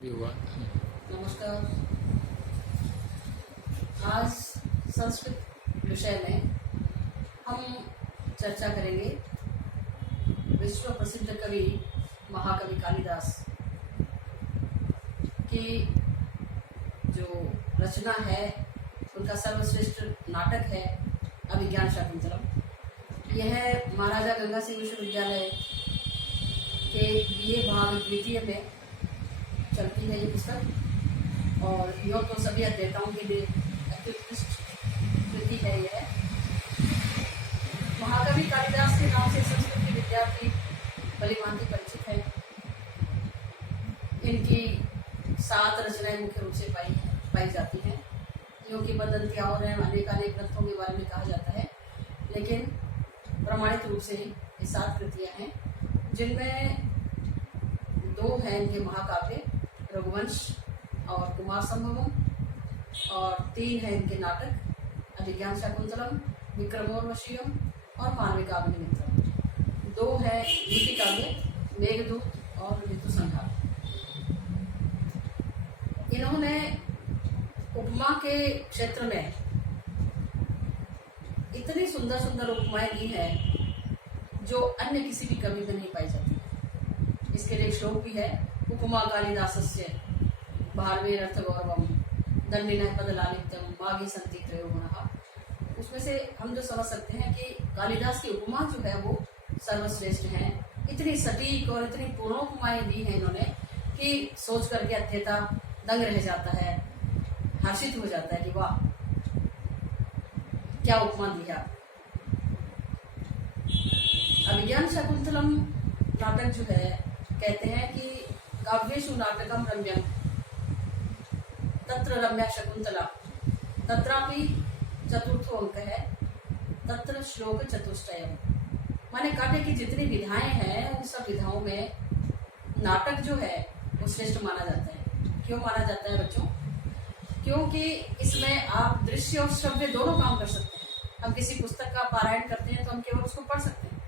भी हुआ। नमस्कार। आज संस्कृत विषय में हम चर्चा करेंगे विश्व प्रसिद्ध कवि महाकवि कालिदास की जो रचना है, उनका सर्वश्रेष्ठ नाटक है अभिज्ञान शाकुंतलम। यह महाराजा गंगा सिंह विश्वविद्यालय के बीए भाग द्वितीय में चलती है ये पुस्तक, और यूँ तो सभी अध्येताओं के लिए अत्युत्कृष्ट कृति है यह। महाकवि कालिदास के नाम से संस्कृत के विद्यार्थी भलीभांति परिचित है। इनकी 7 रचनाएं मुख्य रूप से पाई जाती हैं, जो कि बदंतियाँ और अनेक ग्रंथों के बारे में कहा जाता है, लेकिन प्रमाणित रूप से ये 7 कृतियाँ हैं, जिनमें 2 हैं इनके महाकाव्य रघुवंश और कुमार संभवम, और 3 हैं इनके नाटक अभिज्ञान शाकुंतलम, विक्रमोर्वशीयम और मालविकाग्निमित्रम। 2 है नीति काव्य मेघदूत और ऋतु संहार। इन्होंने उपमा के क्षेत्र में इतनी सुंदर सुंदर उपमाएं दी है जो अन्य किसी भी कवि में नहीं पाई जाती। इसके लिए श्लोक भी है, उपमा कालिदासस्य भारवेरर्थ गौरवम दंडिनः पदलालित्यम मागी संति त्रयोगुणः। उसमें से हम जो समझ सकते हैं कि कालिदास की उपमा जो है वो सर्वश्रेष्ठ है। इतनी सटीक और इतनी पूर्ण उपमाएं दी हैं इन्होंने कि सोच करके अध्येता दंग रह जाता है, हर्षित हो जाता है कि वाह क्या उपमा दिया। अभिज्ञान शाकुंतलम नाटक जो है, कहते हैं कि काव्येषु नाटकम रम्यम तत्र रम्या शकुंतला तत्रापि चतुर्थो अंक है तत्र श्लोक चतुष्टयम। माने काटे की जितनी विधाएं हैं उन सब विधाओं में नाटक जो है वो श्रेष्ठ माना जाता है। क्यों माना जाता है बच्चों? क्योंकि इसमें आप दृश्य और श्रव्य दोनों काम कर सकते हैं। हम किसी पुस्तक का पारायण करते हैं तो हम केवल उसको पढ़ सकते हैं,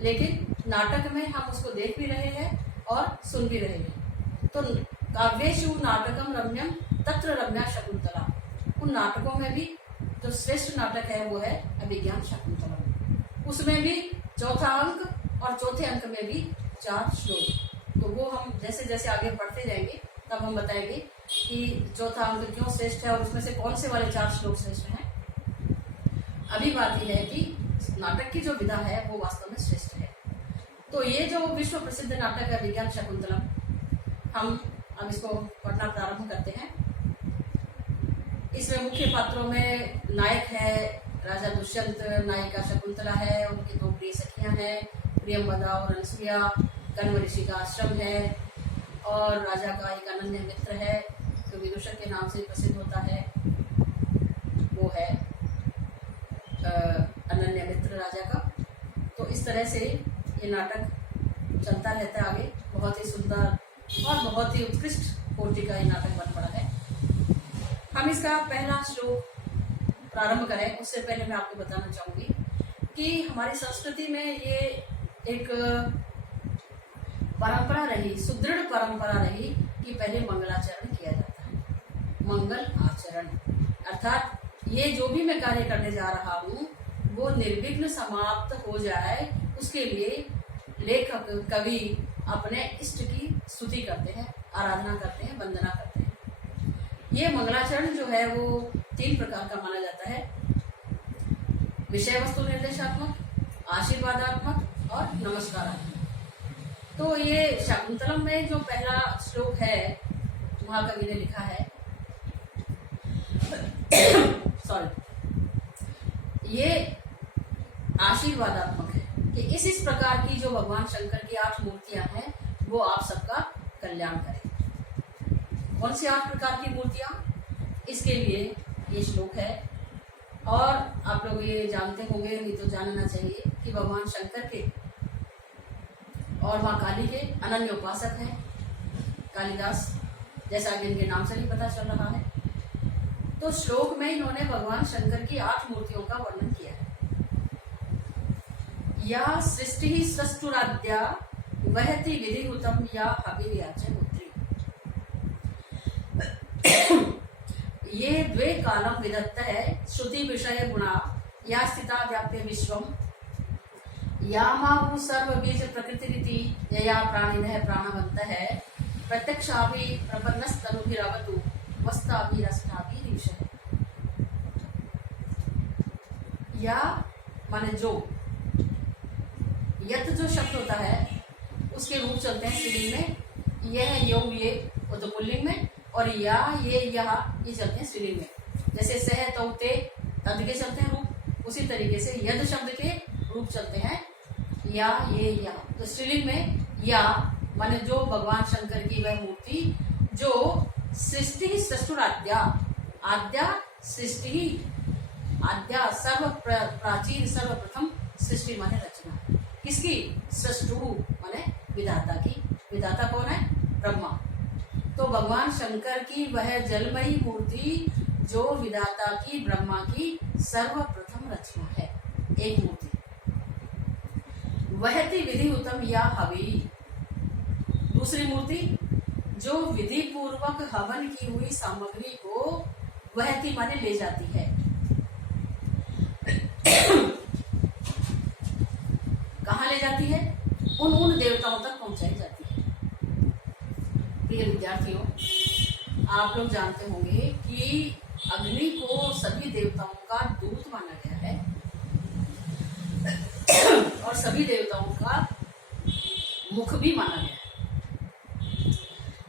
लेकिन नाटक में हम उसको देख भी रहे हैं और सुन भी रहे हैं। तो काव्येषु नाटकम रम्यम तत्र रम्या शकुंतला, उन नाटकों में भी जो श्रेष्ठ नाटक है वो है अभिज्ञान शाकुंतलम। उसमें भी चौथा अंक और चौथे अंक में भी 4 श्लोक। तो वो हम जैसे जैसे आगे पढ़ते जाएंगे तब हम बताएंगे कि चौथा अंक क्यों श्रेष्ठ है और उसमें से कौन से वाले 4 श्लोक श्रेष्ठ हैं। अभी बात यह है कि नाटक की जो विधा है वो वास्तव में श्रेष्ठ है। तो ये जो विश्व प्रसिद्ध नाटक है अभिज्ञान शाकुंतलम, हम अब इसको पढ़ना प्रारंभ करते हैं। इसमें मुख्य पात्रों में नायक है राजा दुष्यंत, नायिका शकुंतला है, उनकी 2 प्रिय सखियां हैं प्रियंवदा और अनसुया, कण्व ऋषि का आश्रम है, और राजा का एक अनन्य मित्र है जो विदूषक के नाम से प्रसिद्ध होता है, वो है अनन्य मित्र राजा का। तो इस तरह से ये नाटक चलता रहता है आगे। बहुत ही सुंदर और बहुत ही उत्कृष्ट कोटि का ये नाटक बन पड़ा है। हम इसका पहला श्लोक प्रारंभ करें उससे पहले मैं आपको बताना चाहूंगी कि हमारी संस्कृति में ये एक परंपरा रही, सुदृढ़ परंपरा रही कि पहले मंगलाचरण किया जाता है। मंगल आचरण अर्थात ये जो भी मैं कार्य करने जा रहा हूँ वो निर्विघ्न समाप्त हो जाए, उसके लिए लेखक कवि अपने इष्ट की स्तुति करते हैं, आराधना करते हैं, वंदना करते हैं। ये मंगलाचरण जो है वो 3 प्रकार का माना जाता है, विषय वस्तु निर्देशात्मक, आशीर्वादात्मक और नमस्कारात्मक। तो ये शाकुंतलम में जो पहला श्लोक है महाकवि ने लिखा है ये आशीर्वादात्मक है कि इस प्रकार की जो भगवान शंकर की 8 मूर्तियां हैं वो आप सबका कल्याण करें। कौन सी 8 प्रकार की मूर्तियां? इसके लिए ये श्लोक है। और आप लोग ये जानते होंगे, नहीं तो जानना चाहिए कि भगवान शंकर के और माँ काली के अनन्य उपासक हैं कालिदास, जैसा कि इनके नाम से भी पता चल रहा है। तो श्लोक में इन्होंने भगवान शंकर की 8 मूर्तियों का वर्णन किया है। या सृष्टि सृष्टुराद्या वहति विधिहुतम या हविर्याच पुत्री। द्वे कालम विधत्त है श्रुति विषय गुणा या स्थिता व्याप्य विश्वम यामाहु सर्व बीज प्रकृति रीति यया प्राणिनः प्राणवन्तः प्रत्यक्षाभि प्रपन्नस्तनुभिरवतु वस्ताभि रसनाभि रीशः। या माने जो, यत जो शब्द होता है उसके रूप चलते हैं स्त्रीलिंग में, यह यो ये वो तो पुल्लिंग में, और या ये यह ये चलते हैं स्त्रीलिंग में। जैसे सह तो ते तद के चलते हैं रूप, उसी तरीके से यद शब्द के रूप चलते हैं या ये या। तो स्त्रीलिंग में या माने जो भगवान शंकर की वह मूर्ति जो सृष्टि सृष्टुराद्या, आद्या सृष्टि, आद्या सर्व प्राचीन सर्वप्रथम सृष्टि माने रचना, किसकी? सृष्टु माने विधाता की। विधाता कौन है? ब्रह्मा। तो भगवान शंकर की वह जलमयी मूर्ति जो विधाता की ब्रह्मा की सर्वप्रथम रचना है, एक मूर्ति। वहति विधि उत्तम या हवि, दूसरी मूर्ति जो विधि पूर्वक हवन की हुई सामग्री को वहति माने ले जाती है। कहाँ ले जाती है? उन देवताओं तक पहुंचाई जाती है। प्रिय विद्यार्थियों, आप लोग जानते होंगे कि अग्नि को सभी देवताओं का दूत माना गया है और सभी देवताओं का मुख भी माना गया है।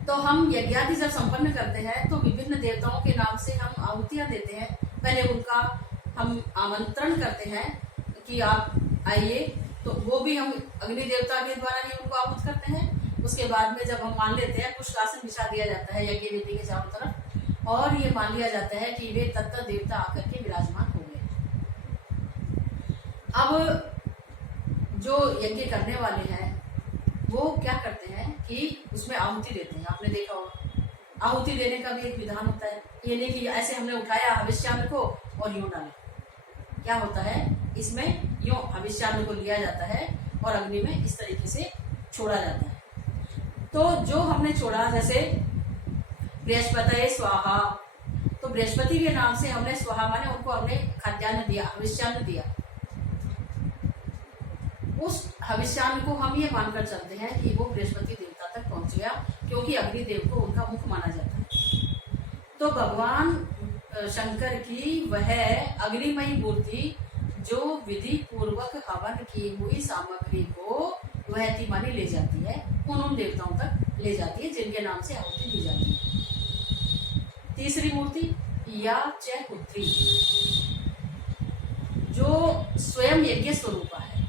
तो हम यज्ञादि जब संपन्न करते हैं तो विभिन्न देवताओं के नाम से हम आहुतियां देते हैं। पहले उनका हम आमंत्रण करते हैं कि आप आइए, तो वो भी हम अग्नि देवता के द्वारा ही उनको आहुत करते हैं। उसके बाद में जब हम मान लेते हैं, पुष्पासन बिछा दिया जाता है यज्ञ वेदी के चारों तरफ, और ये मान लिया जाता है कि वे तत्त देवता आकर के विराजमान हो गए। अब जो यज्ञ करने वाले हैं वो क्या करते हैं कि उसमें आहुति देते हैं। आपने देखा होगा, आहुति देने का भी एक विधान होता है। ये नहीं कि ऐसे हमने उठाया हविष्यान्न को और यूं डाला। क्या होता है इसमें? यूं हविष्यान्न को लिया जाता है और अग्नि में इस तरीके से छोड़ा जाता है। तो जो हमने छोड़ा, जैसे बृहस्पति स्वाहा, तो बृहस्पति के नाम से हमने स्वाहा माने उनको हमने खाद्यान्न दिया, हविष्यान्न दिया। उस हविष्यान्न को हम ये मानकर चलते हैं कि वो बृहस्पति देवता तक पहुंच गया, क्योंकि अग्निदेव को उनका मुख माना जाता है। तो भगवान शंकर की वह अग्निमयी मूर्ति जो विधि पूर्वक हवन की हुई सामग्री को वहति माने ले जाती है, उन देवताओं तक ले जाती है जिनके नाम से आहुति दी जाती है। तीसरी मूर्ति या च पुत्री, जो स्वयं यज्ञ स्वरूपा है,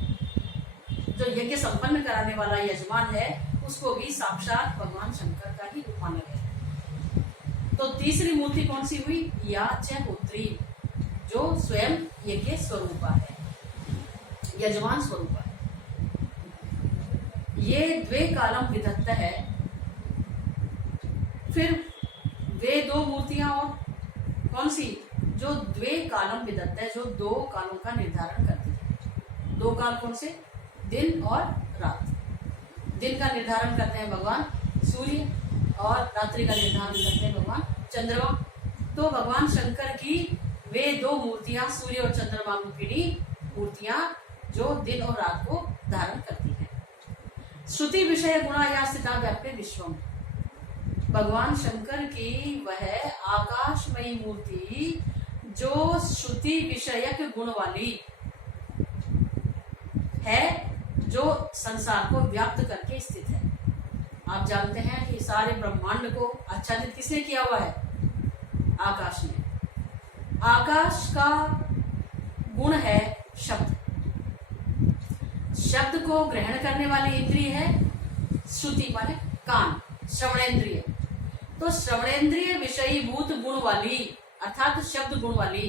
जो यज्ञ संपन्न कराने वाला यजमान है, उसको भी साक्षात भगवान शंकर का ही रूप माना गया। तो तीसरी मूर्ति कौन सी हुई? या च पुत्री, जो स्वयं यज्ञ स्वरूपा है, यजमान स्वरूपा है। ये द्वे कालम विधत्त है। फिर वे दो मूर्तियां और कौन सी? जो द्वे कालम विधत्त है, जो दो कालों का निर्धारण करती है। दो काल कौन से? दिन और रात। दिन का निर्धारण करते हैं भगवान सूर्य और रात्रि का निर्धारण करते हैं भगवान चंद्रमा। तो भगवान शंकर की वे दो मूर्तियां, सूर्य और चंद्रमा रूपिणी मूर्तियां, जो दिन और रात को धारण करती हैं। श्रुति विषय गुणा या स्थिता व्याप्य विश्वम, भगवान शंकर की वह आकाशमयी मूर्ति जो श्रुति विषयक गुण वाली है, जो संसार को व्याप्त करके स्थित है। आप जानते हैं कि सारे ब्रह्मांड को आच्छादित किसने किया हुआ है? आकाश ने। आकाश का गुण है शब्द। शब्द को ग्रहण करने वाली इंद्रिय है श्रुति माने कान, श्रवणेन्द्रिय। तो श्रवणेन्द्रिय विषयीभूत गुण वाली अर्थात शब्द गुण वाली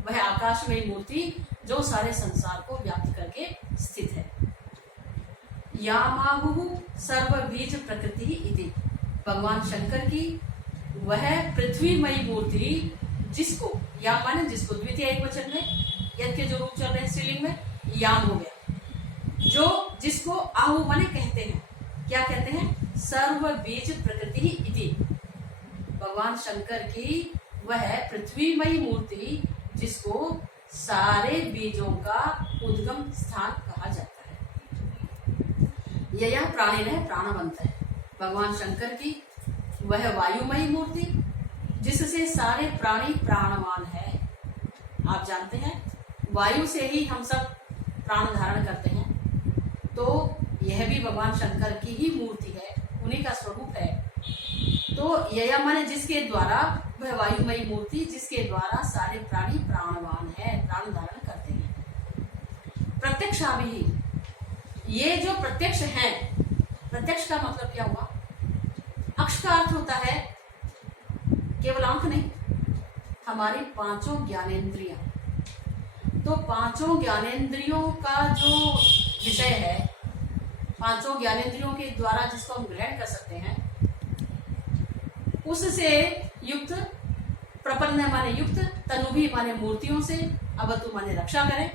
वह आकाश में मूर्ति जो सारे संसार को व्याप्त करके स्थित है। यामाहु सर्व बीज प्रकृति इति, भगवान शंकर की वह पृथ्वीमयी मूर्ति जिसको, या माने जिसको, द्वितीय एक वचन में यद के जो रूप चल रहे हैं स्त्रीलिंग में याम हो गया, जो जिसको आहु माने कहते हैं। क्या कहते हैं? सर्व बीज प्रकृति इति, भगवान शंकर की वह पृथ्वीमयी मूर्ति जिसको सारे बीजों का उद्गम स्थान कहा जाता है। यह प्राणिन है, प्राणवंत है। भगवान शंकर की वह वायुमयी मूर्ति जिससे सारे प्राणी प्राणवान है। आप जानते हैं वायु से ही हम सब प्राण धारण करते हैं, तो यह भी भगवान शंकर की ही मूर्ति है, उन्हीं का स्वरूप है। तो यह माने जिसके द्वारा, वह वायुमयी मूर्ति जिसके द्वारा सारे प्राणी प्राणवान है, प्राण धारण करते हैं। प्रत्यक्षाभिः, ये जो प्रत्यक्ष हैं, प्रत्यक्ष का मतलब क्या हुआ? अक्ष का अर्थ होता है केवल आंख नहीं, हमारी पांचों ज्ञानेंद्रियां। तो पांचों ज्ञानेंद्रियों का जो विषय है, पांचों ज्ञानेंद्रियों के द्वारा जिसको हम ग्रहण कर सकते हैं, उससे युक्त, प्रपन्न माने युक्त, तनुभी माने मूर्तियों से, अवतु माने रक्षा करें,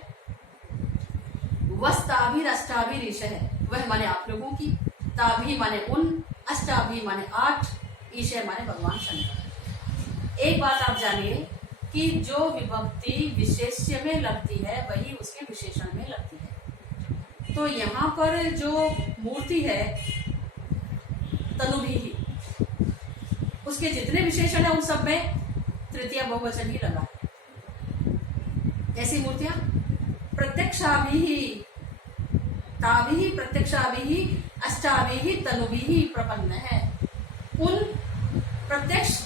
वस्ताभिर अष्टाभिर ईश है, वह माने आप लोगों की, ताभी माने उन, अष्टाभी माने 8, ईश माने भगवान शंकर। एक बात आप जानिए कि जो विभक्ति विशेष्य में लगती है वही उसके विशेषण में लगती है। तो यहाँ पर जो मूर्ति है तनुभी ही, उसके जितने विशेषण है उन सब में तृतीय बहुवचन ही लगा है। ऐसी मूर्तियां प्रत्यक्षाभिः, ताभिः प्रत्यक्षाभिः अष्टाभिः तनुभिः प्रपन्न है। उन प्रत्यक्ष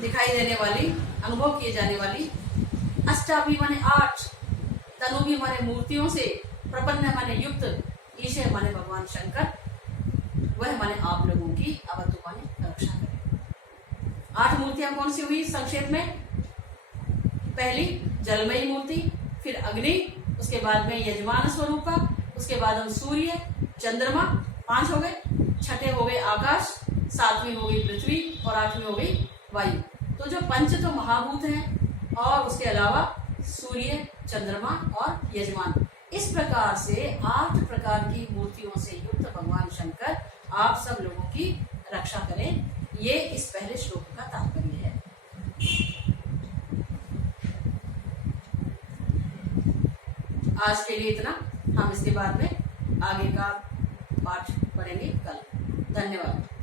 दिखाई देने वाली, अनुभव किए जाने वाली, अष्टाभिः माने 8, तनुभिः माने मूर्तियों से, प्रपन्न माने युक्त, ईश माने भगवान शंकर, वह माने आप लोगों की, अवतु माने रक्षा करें। 8 मूर्तियां कौन सी हुई संक्षेप में? पहली जलमयी मूर्ति, फिर अग्नि, उसके बाद में यजमान स्वरूपा, उसके बाद हम सूर्य, चंद्रमा, 5 हो गए, छठे हो गए आकाश, 7वीं हो गई पृथ्वी और 8वीं हो गई वायु। तो जो पंच तो महाभूत हैं और उसके अलावा सूर्य, चंद्रमा और यजमान। इस प्रकार से 8 प्रकार की मूर्तियों से युक्त भगवान शंकर आप सब लोगों की रक्षा करें, ये इस पहले श्लोक का तात्पर्य है। आज के लिए इतना, हम इसके बाद में आगे का पाठ पढ़ेंगे कल। धन्यवाद।